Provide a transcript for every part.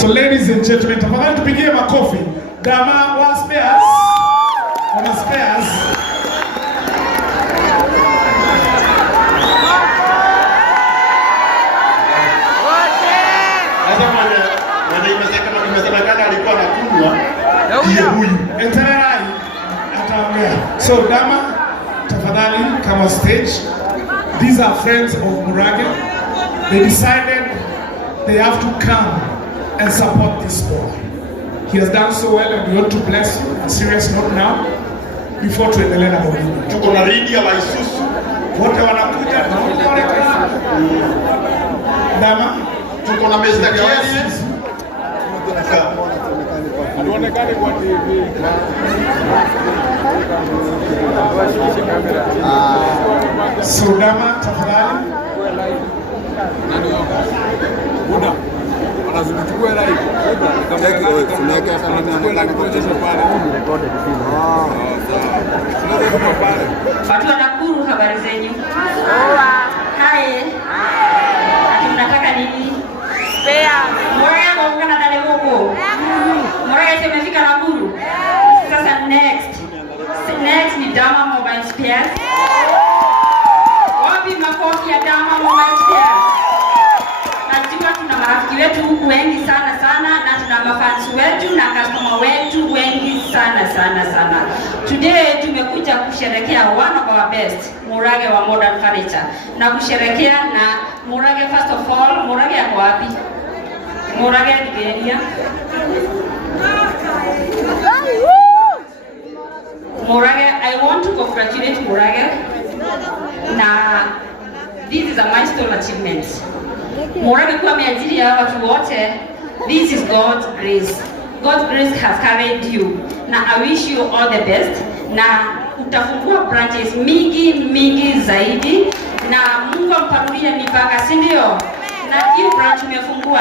So ladies and gentlemen, tafadhali tupigie makofi. Dama wa spares. Wana spares. So Dama, tafadhali come on stage. These are friends of Murage. They decided they have to come and support this boy. He has done so well and we want to bless you. A serious note now. Before tuendelee na mwingine. Tuko na ridia wa Isuzu. Wote wanakuja. Dama, tuko na Mr. Kiasi. Atuonekane kwa TV. So Dama, tafadhali. Buda. Anazunguka live. Tunaweka pale. Watu wa Nakuru, habari zenyu? Hai. Tunataka nini? Murage kuungana na Lemoko. Murage tumefika Nakuru. Sasa next ni Dama Mobile Spares. Wapi makofi ya Dama Mobile Spares? Najua tuna marafiki wetu huku wengi sana na tuna mafans wetu na customer wetu wengi sana. Today tumekuja kusherehekea one of our best, Murage wa Modern Furniture. Na kusherehekea na Murage. First of all, Murage yako wapi? Murage Nigeria. Murage, I want to congratulate Murage. Na this is a milestone achievement. Murage kuwa ameajiri ya watu wote. This is God's grace. God's grace has carried you. Na I wish you all the best. Na utafungua branches mingi zaidi. Na Mungu ampanulie mipaka, si ndio? Na hiyo branch umefungua,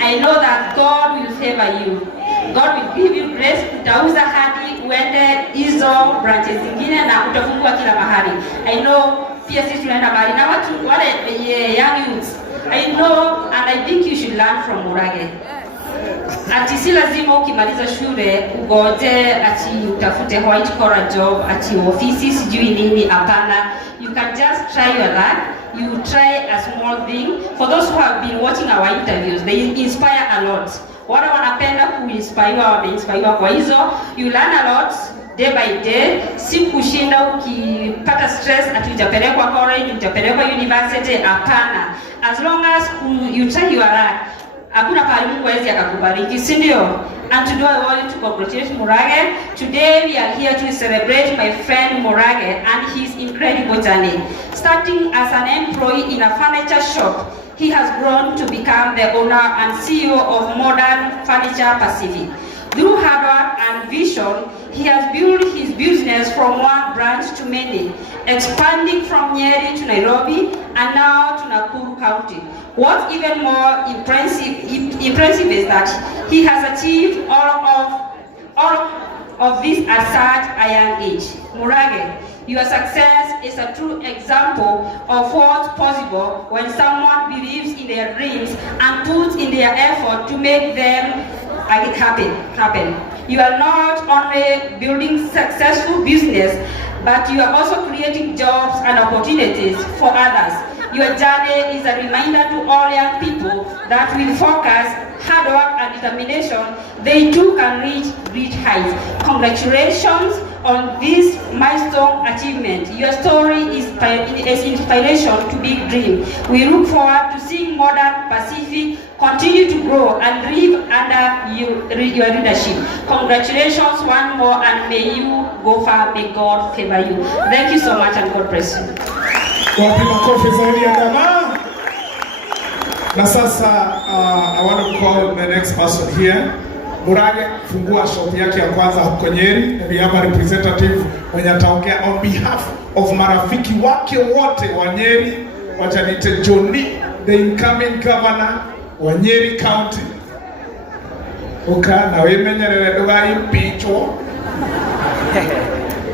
I know that God will favor you. God will give you grace. Utauza hadi uende hizo branches zingine na utafungua kila mahali. I know pia sisi tunaenda mahali na watu wale young youths. I know and I think you should learn from Murage. Ati si lazima ukimaliza shule ugoje ati utafute white collar job ati ofisi sijui nini, hapana. You can just try your luck. You try a small thing. For those who have been watching our interviews, they inspire a lot. Wale wanapenda kuinspire wameinspire kwa hizo. You learn a lot day by day. Si kushinda ukipata stress ati utapelekwa college, utapelekwa university, hapana. As long as you try your luck, hakuna pahali Mungu hawezi akakubariki, si ndio? And today I want to congratulate Murage. Today we are here to celebrate my friend Murage and his incredible journey. Starting as an employee in a furniture shop, he has grown to become the owner and CEO of Modern Furniture Pacific. Through hard work and vision, he has built his business from one branch to many, expanding from Nyeri to Nairobi and now to Nakuru County. What's even more impressive is that he has achieved all of this at such a young age. Murage, your success is a true example of what's possible when someone believes in their dreams and puts in their effort to make them happen. You are not only building successful business, but you are also creating jobs and opportunities for others. Your journey is a reminder to all young people that with focus, hard work and determination, they too can reach great heights. Congratulations on this milestone achievement. Your story is inspiration to big dream. We look forward to seeing Modern Pacific continue to grow and live under your leadership. Congratulations one more and may you go far. May God favor you. Thank you so much and God bless you. Wapi makofi zaidi ya Dama. Na sasa I want to call the next person here. Murage fungua shop yake ya kwanza huko Nyeri. We have a representative mwenye ataongea on behalf of marafiki wake wote wa Nyeri. Wacha nite Johnny, the incoming governor wa Nyeri County. Uka na wemenyerere dogai picho.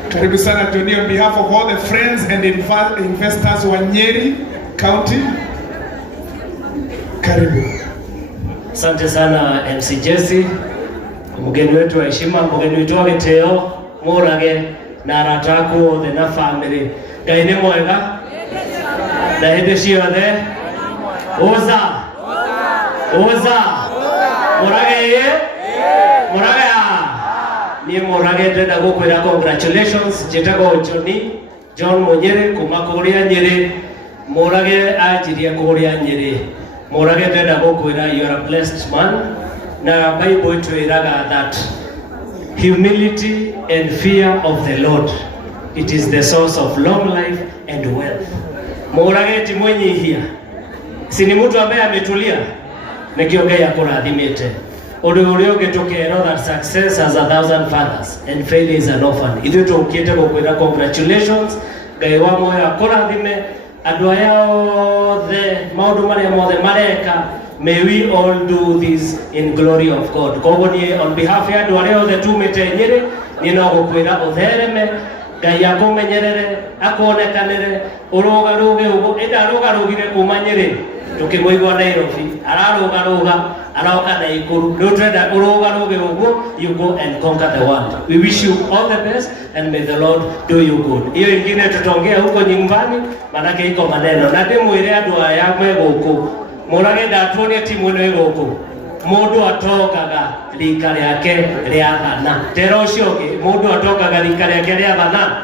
Karibu sana Johnny, on behalf of all the friends and investors wa Nyeri County. Karibu. Asante sana MC Jesse, mgeni wetu wa heshima, mgeni wetu wa giteo, Murage na aratako the na family. Ngai nĩ mwega na hĩndĩ ciothe. Oza Murage Murage ni Murage ndenda gũkwĩra congratulations. Njĩtagwo John Munyere kuma kũrĩa Nyeri. Murage anjirie kũrĩa Nyeri. Murage ndenda gũkwĩra you are a blessed man. Na Bible twĩraga that humility and fear of the Lord, it is the source of long life and wealth. Murage ti mwenyihia, si ni mtu ambaye ametulia, nikiongea kurathimite. Ũndũ ũrĩa ũngĩtũkero that success has 1,000 fathers and failure is an orphan. Ithuĩ tũkĩte gũkwĩra congratulations, Ngai wa muoyo akũrathime. Andũ aya othe maũndũ marĩa mothe mareka, may we all do this in glory of God. Koguo niĩ on behalf ya andũ arĩa othe tumĩte Nyeri, niĩ no gũkwĩra ũthereme, Ngai akũmenyerere, akuonekanĩre, ũrũgarũge ũguo. Ndarũgarũgire kuma Nyeri tukĩmũigua Nairobi, ararũgarũga aroka Naikuru. Rĩu twenda ũrũgarũge ũguo, you go and conquer the world. We wish you all the best and may the Lord do you good. Hiyo ingine tutaongea huko nyumbani, manake iko maneno. Na ndĩmwĩre andũ aya me gũkũ, Murage ndatuonie timu ĩno ĩgũkũ, mũndũ atokaga rika rĩake rĩa thana. Tera ũcio ũngĩ, mũndũ atokaga rika rĩake rĩa thana.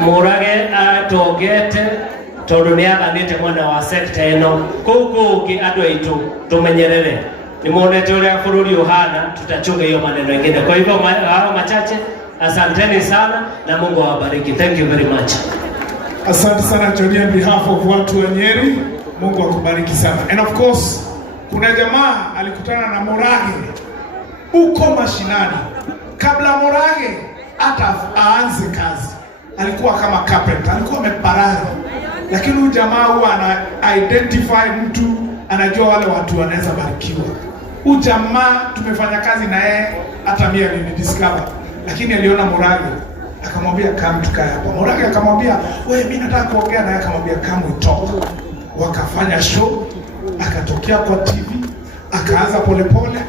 Murage atongete tondũ nĩ athanĩte mwena wa sekta ĩno. Kũu kũngĩ andũ aitũ tũmenyerere. Nimuonete ũrĩa bũrũri ũhana, tutachunga hiyo maneno mengine. Kwa hivyo hao machache, asanteni sana na Mungu awabariki. Thank you very much. Asante sana Johnny, on behalf of watu wa Nyeri, Mungu akubariki sana. And of course, kuna jamaa alikutana na Murage uko mashinani. Kabla Murage hata aanze kazi, alikuwa kama carpenter, alikuwa ameparara. Lakini huyu jamaa huwa ana identify mtu, anajua wale watu wanaweza barikiwa. Huyu jamaa tumefanya kazi na yeye, hata mimi alinidiscover. Lakini aliona Murage, akamwambia come tukae hapa. Murage akamwambia, "Wewe mimi nataka kuongea naye." Akamwambia come we talk. Wakafanya show, akatokea kwa TV, akaanza polepole,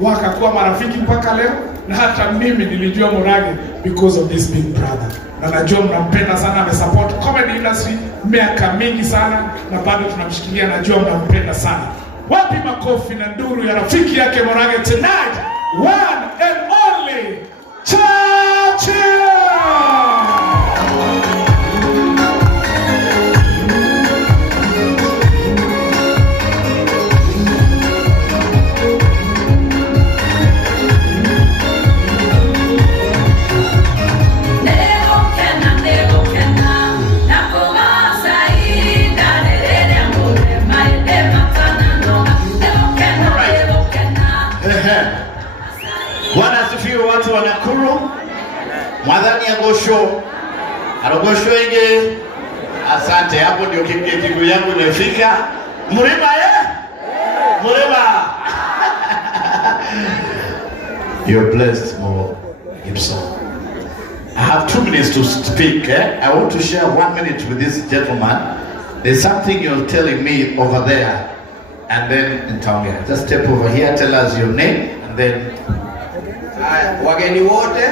wakakuwa marafiki mpaka leo. Na hata mimi nilijua Murage because of this big brother. Na najua mnampenda sana, amesupport comedy industry miaka mingi sana na bado tunamshikilia, najua mnampenda sana. Wapi makofi na nduru ya rafiki yake Murage tonight, one and only Churchill. Bwana asifiwe watu wa Nakuru. Mwadhani ya gosho. Arogosho ege. Asante, hapo ndio kitu yangu imefika. Murima Murima. You're blessed, Mo Gibson. I have 2 minutes to speak. I want to share 1 minute with this gentleman. There's something you're telling me over there. And then in town, just step over here, tell us your name, and then wageni wote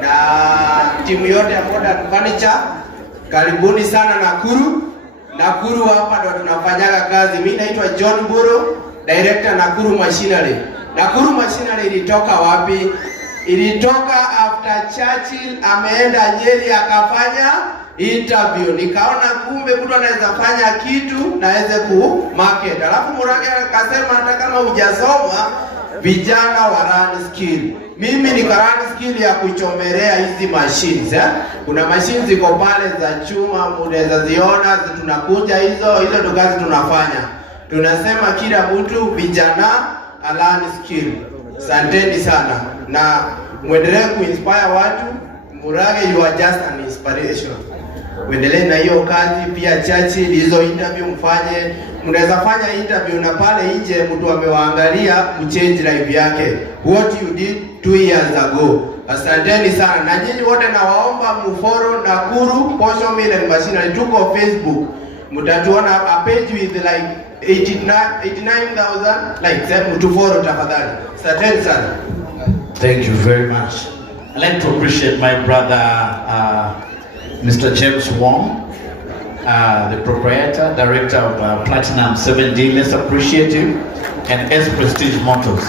na timu yote ya Modern Furniture, karibuni sana Nakuru. Nakuru hapa ndo tunafanyaga kazi. Mimi naitwa John Buru, director Nakuru Machinery. Nakuru Machinery ilitoka wapi? Ilitoka after Churchill ameenda Nyeri akafanya interview. Nikaona kumbe mtu anaweza fanya kitu na aweze ku market. Alafu Murage akasema hata kama hujasoma, vijana wa run skill. Mimi ni run skill ya kuchomelea hizi machines. Kuna machines ziko pale za chuma, unaweza ziona, tunakuja hizo ndo kazi tunafanya. Tunasema kila mtu vijana run skill. Asanteni sana na muendelee kuinspire watu. Murage, you are just an inspiration. Muendelee na hiyo kazi. Pia Churchill, hizo interview mfanye. Mnaweza fanya interview na pale nje mtu amewaangalia mchange life yake. What you did 2 years ago. Asanteni sana. Na nyinyi wote nawaomba mfollow Nakuru Posho Mill and Machinery. Tuko Facebook. mtatuona a page with like 89,000 likes. Mtufollow tafadhali. Asante sana. Thank you very much. I'd like to appreciate my brother, Mr. James Wong, the proprietor, director of Platinum 7D. Let's appreciate him. And S Prestige Motors.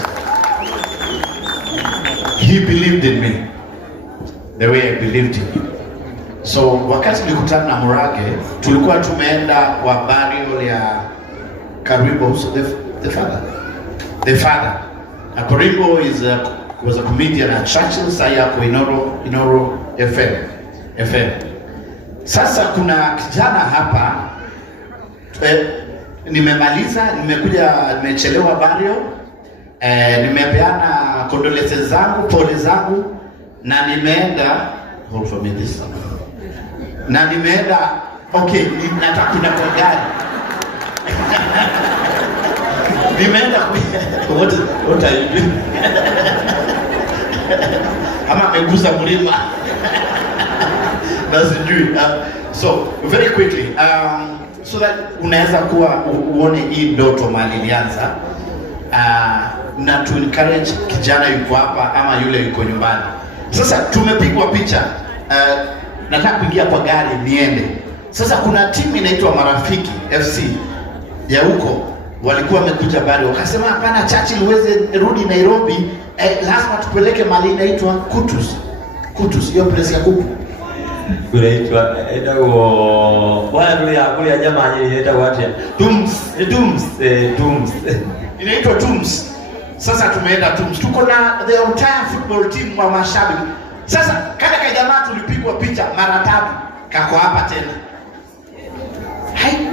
He believed in me the way I believed in him. So wakati nilikutana na Murage, tulikuwa tumeenda kwa burial ya Karibo, so the father. Karibo was a comedian at Churchill, saya kwa Inoro FM. Sasa kuna kijana hapa, nimechelewa burial, nimepeana condolences zangu, pole zangu, na nimeenda, hold for me this time. Na nimeenda, okay, natakuna kwa gari. Nimeenda what are you doing? Ama megusa mlima. Nasijui. So very quickly, so that unaweza kuwa uone hii ndoto mali ilianza, na to encourage kijana yuko hapa ama yule yuko nyumbani. Sasa tumepigwa picha, nataka kuingia kwa gari niende. Sasa kuna timu inaitwa Marafiki FC ya huko walikuwa wamekuja bado, wakasema hapana, Churchill uweze rudi Nairobi, lazima tupeleke mali inaitwa Kutus, hiyo place ya kuku kunaitwa wale jamaa inaitwa wapi? Tums. Inaitwa Tums. Sasa tumeenda Tums. Tuko na the entire football team wa mashabiki. Sasa kada jamaa tulipigwa picha mara 3. Kako hapa tena.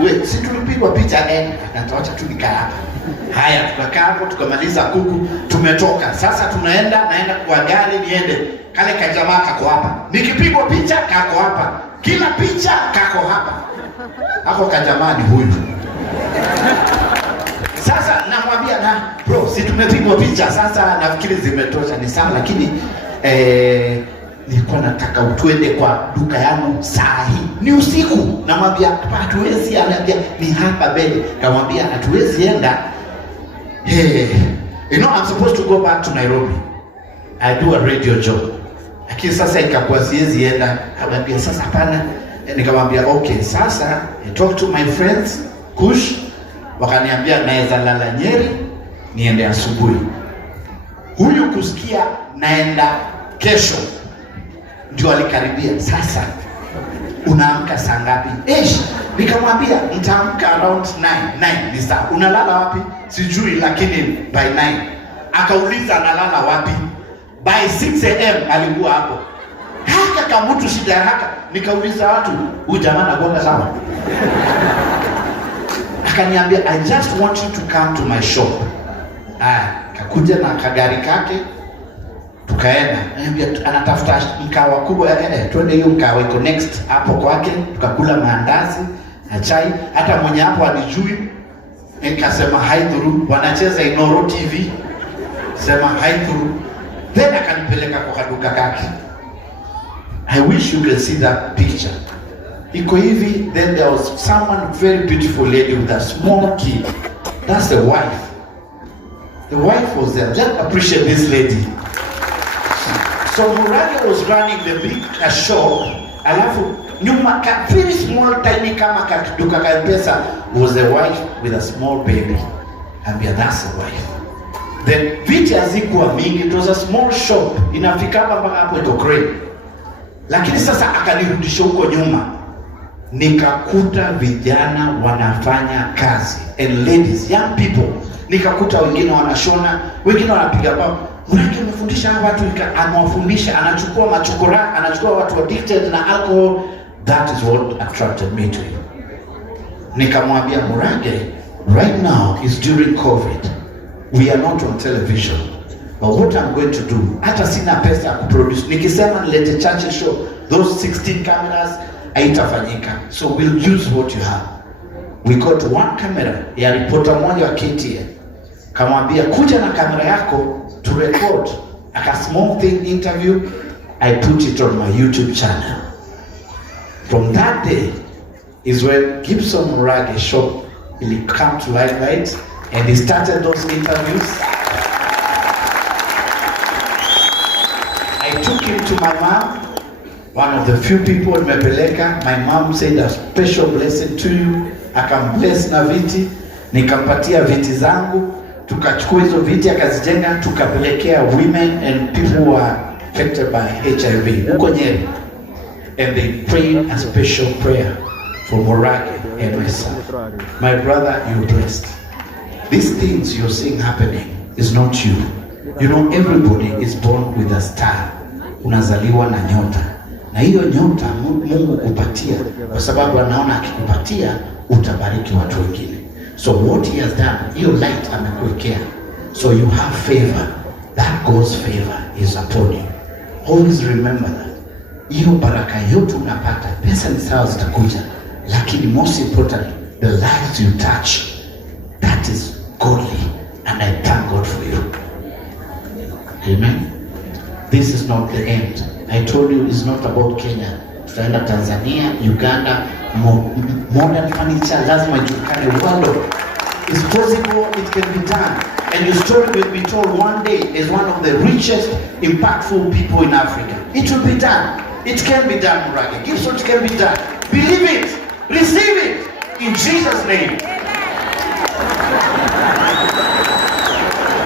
Wewe si tulipigwa picha nataacha tu nikaa hapa. Haya tukakaa hapo tukamaliza kuku, tumetoka. Sasa naenda kwa gari niende. Kale jamaa kako hapa. Nikipigwa picha kako hapa. Kila picha kako hapa. Hapo jamaa ni huyu. Sasa namwambia bro, si tumepigwa picha, sasa nafikiri zimetosha, ni sawa, lakini nilikuwa nataka utwende kwa duka yangu saa hii. Ni usiku. Namwambia hatuwezi, anambia ni hapa mbele. Namwambia hatuwezi enda. You know, I'm supposed to go back to Nairobi. I do a radio job. Lakini sasa ikakuwa siwezi enda. Namwambia sasa hapana. Nikamwambia okay, sasa I talk to my friends Kush, wakaniambia naweza lala Nyeri niende asubuhi. Huyu kusikia naenda kesho ndio alikaribia. Sasa unaamka saa ngapi? Nikamwambia nitaamka around 9 ni saa. Unalala wapi? Sijui, lakini by 9. Akauliza analala wapi? By 6 AM alikuwa hapo. Kama mtu shida haraka. Nikauliza watu, huyu jamaa anagonga sawa? Akaniambia I just want you to come to my shop. Kakuja na kagari kake, tukaenda. Ananiambia anatafuta mkawa kubwa, twende hiyo mkawa iko next hapo kwake, tukakula maandazi na chai. Hata mwenye hapo alijui. Nikasema haidhuru, wanacheza Inoro TV. Sema haidhuru. Then akanipeleka kwa duka kake. I wish you can see that picture. Iko hivi, then there was someone very beautiful lady with a small kid. That's the wife. The wife was there. Just appreciate this lady. So Murage was running the big shop. Alafu nyuma very small tiny kama duka ka pesa was the wife with a small baby. Ambia that's the wife. Then viti hazikuwa mingi, it was a small shop. Inafika hapa mpaka hapo ito crane. Lakini sasa akanirudisha huko nyuma. Nikakuta vijana wanafanya kazi, and ladies, young people. Nikakuta wengine wanashona, wengine wanapiga bao. Murage amefundisha watu, anawafundisha, anachukua machokora, anachukua watu addicted na alcohol. That is what attracted me to him. Nikamwambia Murage, right now is during COVID. We are not on television. But what I'm going to do, hata sina pesa ya kuproduce. Nikisema nilete Churchill show, those 16 cameras haitafanyika. So we'll use what you have. We got one camera ya reporter mmoja wa KTN. Kamwambia kuja na kamera yako to record a small thing interview. I put it on my YouTube channel. From that day, is when Gibson Murage shop will come to Limelight and he started those interviews. I took him to my mom, one of the few people in Mepeleka. My mom said a special blessing to you. Akambless na viti, nikampatia viti zangu, tukachukua hizo viti akazijenga, tukapelekea women and people who are affected by HIV huko Nyeri, and they prayed a special prayer for Murage and my son. My brother, you're blessed. These things you're seeing happening is not you. You know, everybody is born with a star. Unazaliwa na nyota, na hiyo nyota Mungu kupatia kwa sababu anaona akikupatia utabariki watu wengine. So what he has done, hiyo light amekuwekea, so you have favor. That God's favor is upon you. Always remember that. Hiyo baraka yote unapata, pesa ni sawa zitakuja, lakini most importantly, the lives you touch, that is godly, and I thank God for you. Amen. This is not the end. I told you it's not about Kenya. Tutaenda Tanzania, Uganda. Modern furniture lazima ijulikane world. It's possible, it can be done. And your story will be told one day as one of the richest, impactful people in Africa. It will be done. It can be done, Murage. Gibson, it can be done. Believe it. Receive it. In Jesus' name.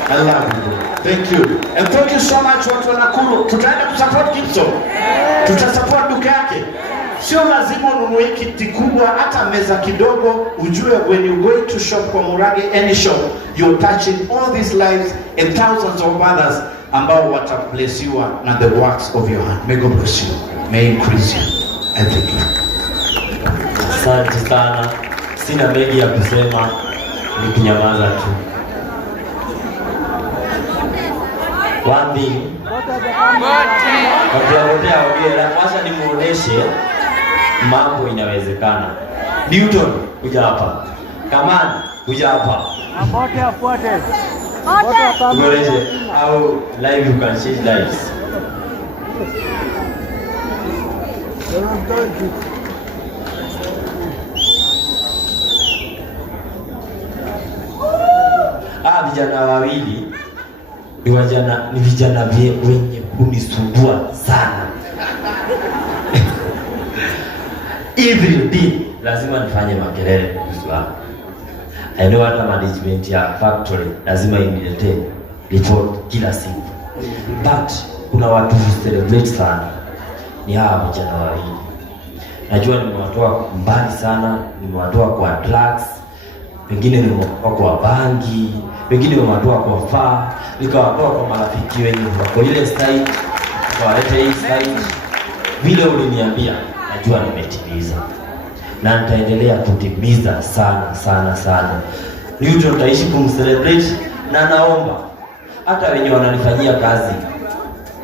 I love you. Thank you. And thank you so much watu wa Nakuru. Tutaenda kusupport Gibson. Tutasupport duka yake. Sio lazima ununue kiti kubwa, hata meza kidogo. Ujue when you go to shop kwa Murage, any shop, you're touching all these lives and thousands of others ambao watablessiwa na the works of your hand. May God bless you. May increase you. I thank you. Asante sana. Sina mengi ya kusema, ni kunyamaza tu. One thing. Wacha nimuoneshe mambo inawezekana. Newton, kuja hapa. Kaman, kuja hapa. Afuate. Muoneshe how life you can change lives. Vijana wawili ni vijana wenye kunisumbua sana. Every day lazima nifanye makelele kuhusu hapa. I know hata management ya factory lazima inilete report kila siku. But kuna watu celebrate sana. Ni hawa vijana wawili. Najua nimewatoa mbali sana, nimewatoa kwa drugs, wengine nimewatoa kwa bangi, wengine nimewatoa kwa faa, nikawatoa kwa marafiki wengi wako ile side, nikawaleta hii side. Vile uliniambia, najua nimetimiza. Na nitaendelea kutimiza sana. Newton tutaishi kumcelebrate, na naomba hata wenye wananifanyia kazi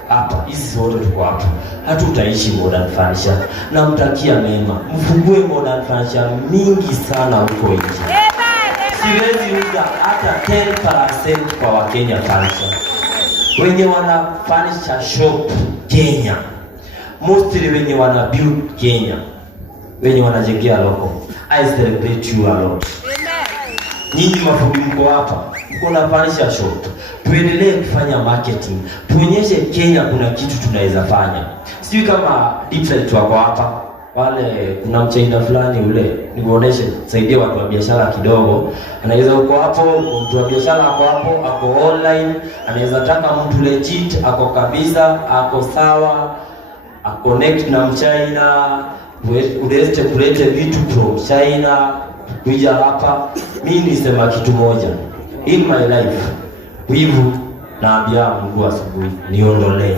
hapa, hizi wote tuko hapa, hatutaishi Modern Furniture. Na mtakia mema, mfungue Modern Furniture mingi sana huko nje. Siwezi uza hata 10% kwa Wakenya furniture. Wenye wana furniture shop Kenya, mostly wenye wana build Kenya, wenye wanajengea local, I celebrate you a lot. Nyinyi mafundi mko hapa, mko na furniture shop, tuendelee kufanya marketing, tuonyeshe Kenya kuna kitu tunaweza fanya. Sijui kama different wako hapa, wale kuna mchaina fulani ule, nikuoneshe, saidia watu wa biashara kidogo. Anaweza uko hapo, mtu wa biashara ako online, anaweza taka mtu legit, ako kabisa, ako sawa, connect na mchaina, ulete kulete vitu from China, kuja hapa. Mimi nisema kitu moja, in my life, wivu naambia Mungu asubuhi niondolee.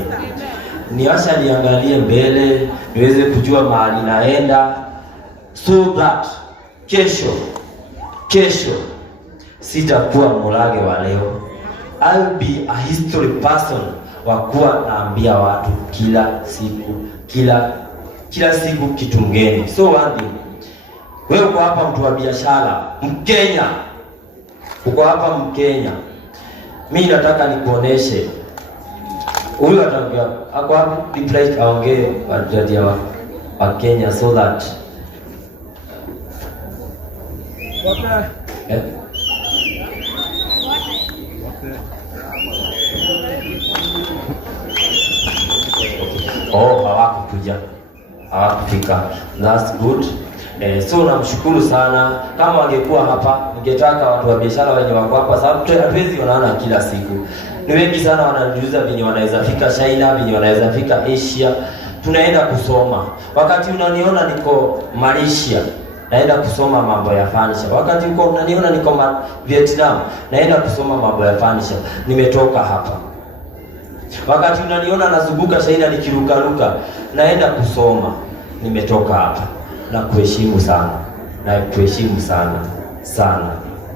Niacha niangalie mbele, niweze kujua mahali naenda, so that kesho sitakuwa Murage wa leo. I'll be a history person wa kuwa naambia watu kila siku kitu ngeni. So one thing, wewe uko hapa mtu wa biashara, Mkenya, uko hapa Mkenya, mimi nataka nikuoneshe. Huyu ataongea, ako hapo, reply aongee kwa ya wa Kenya, so that Oh, hawakufika. That's good. So namshukuru sana. Kama wangekuwa hapa, ningetaka watu wa biashara wenye wako hapa, sababu hatuwezi onana kila siku. Ni wengi sana wananiuliza venye wanaweza fika China, venye wanaweza fika Asia. Tunaenda kusoma. Wakati unaniona niko Malaysia, naenda kusoma mambo ya furniture. Wakati uko unaniona niko Vietnam, naenda kusoma mambo ya furniture. Nimetoka hapa. Wakati unaniona nazunguka China nikirukaruka, naenda kusoma. Nimetoka hapa. Na kuheshimu sana. Na kuheshimu sana. Sana.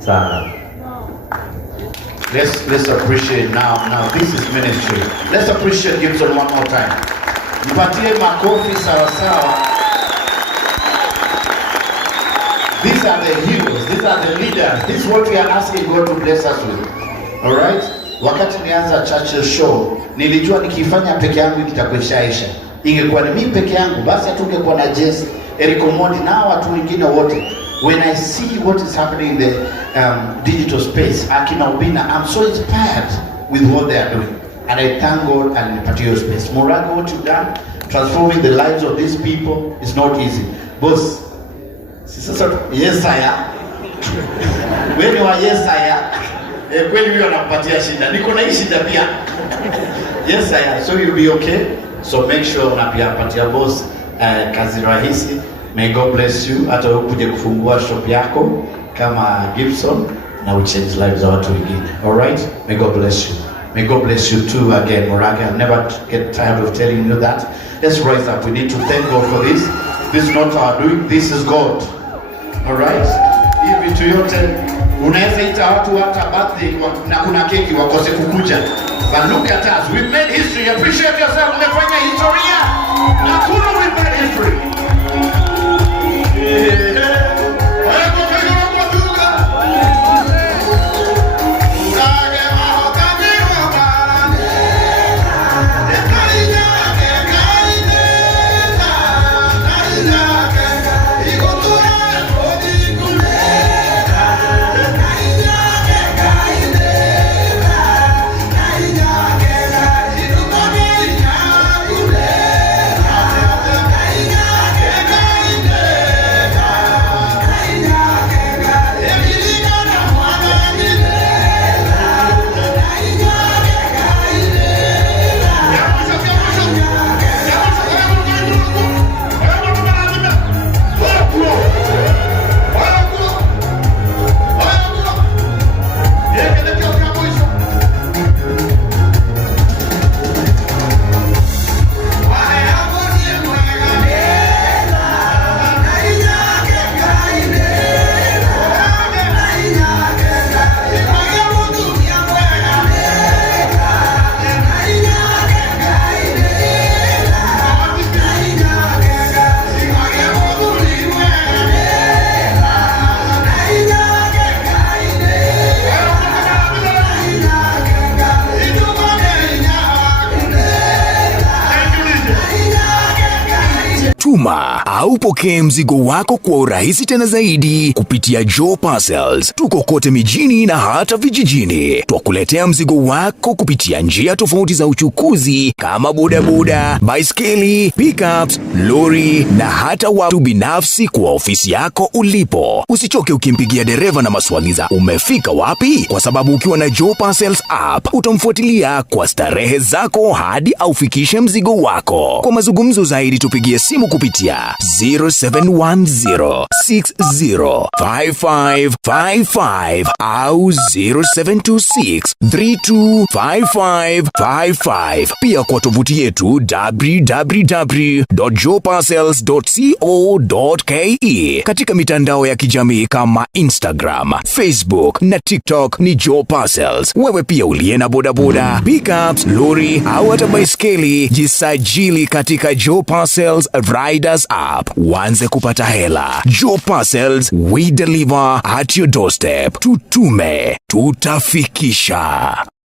Sana. Let's appreciate now this is ministry. Let's appreciate Gibson one more time. Mpatie makofi sawa sawa. These are the heroes, these are the leaders. This is what we are asking God to bless us with. All right? Wakati nianza Churchill show, nilijua nikifanya peke yangu kitakwishaisha. Ingekuwa ni mimi peke yangu, basi hatungekuwa na Jesse, Eric Omondi na watu wengine wote. When I see what is happening in the digital space, akina Ubina, I'm so inspired with what they are doing. And I thank God and nipatie space. Moraga, what you've done, transforming the lives of these people is not easy. Boss, yes I am. When you are yes I am, kweli huyo anakupatia shida. Niko na hii shida pia. Yes I am. So you'll be okay. So make sure unapatia boss kazi rahisi. May God bless you. Hata ukuje kufungua shop yako kama Gibson na uchange lives za watu wengine. All right? May God bless you. May God bless you too again, Moraga. I'll never get tired of telling you that. Let's rise up. We need to thank God for this. This is not our doing. This is God. All right? Hivi tu yote unaweza ita watu hata birthday na kuna keki wakose kukuja. But look at us. We've made history. Appreciate yourself. Umefanya historia. Na kuna we've made history. Tuma au pokee mzigo wako kwa urahisi tena zaidi kupitia Joe Parcels. Tuko kote mijini na hata vijijini. Twakuletea mzigo wako kupitia njia tofauti za uchukuzi kama bodaboda, baiskeli, pickups, lori na hata watu binafsi kwa ofisi yako ulipo. Usichoke ukimpigia dereva na maswali za umefika wapi, kwa sababu ukiwa na Joe Parcels app utamfuatilia kwa starehe zako hadi aufikishe mzigo wako. Kwa mazungumzo zaidi tupigie simu kupitia 0710605555 au 0726325555. Pia kwa tovuti yetu www.joeparcels.co.ke. Katika mitandao ya kijamii kama Instagram, Facebook na TikTok ni Joe Parcels. Wewe pia uliye na bodaboda, pickups, lori au hata baiskeli, jisajili katika Joe Parcels Riders app. Uanze kupata hela. Joe Parcels, we deliver at your doorstep. Tutume, tutafikisha.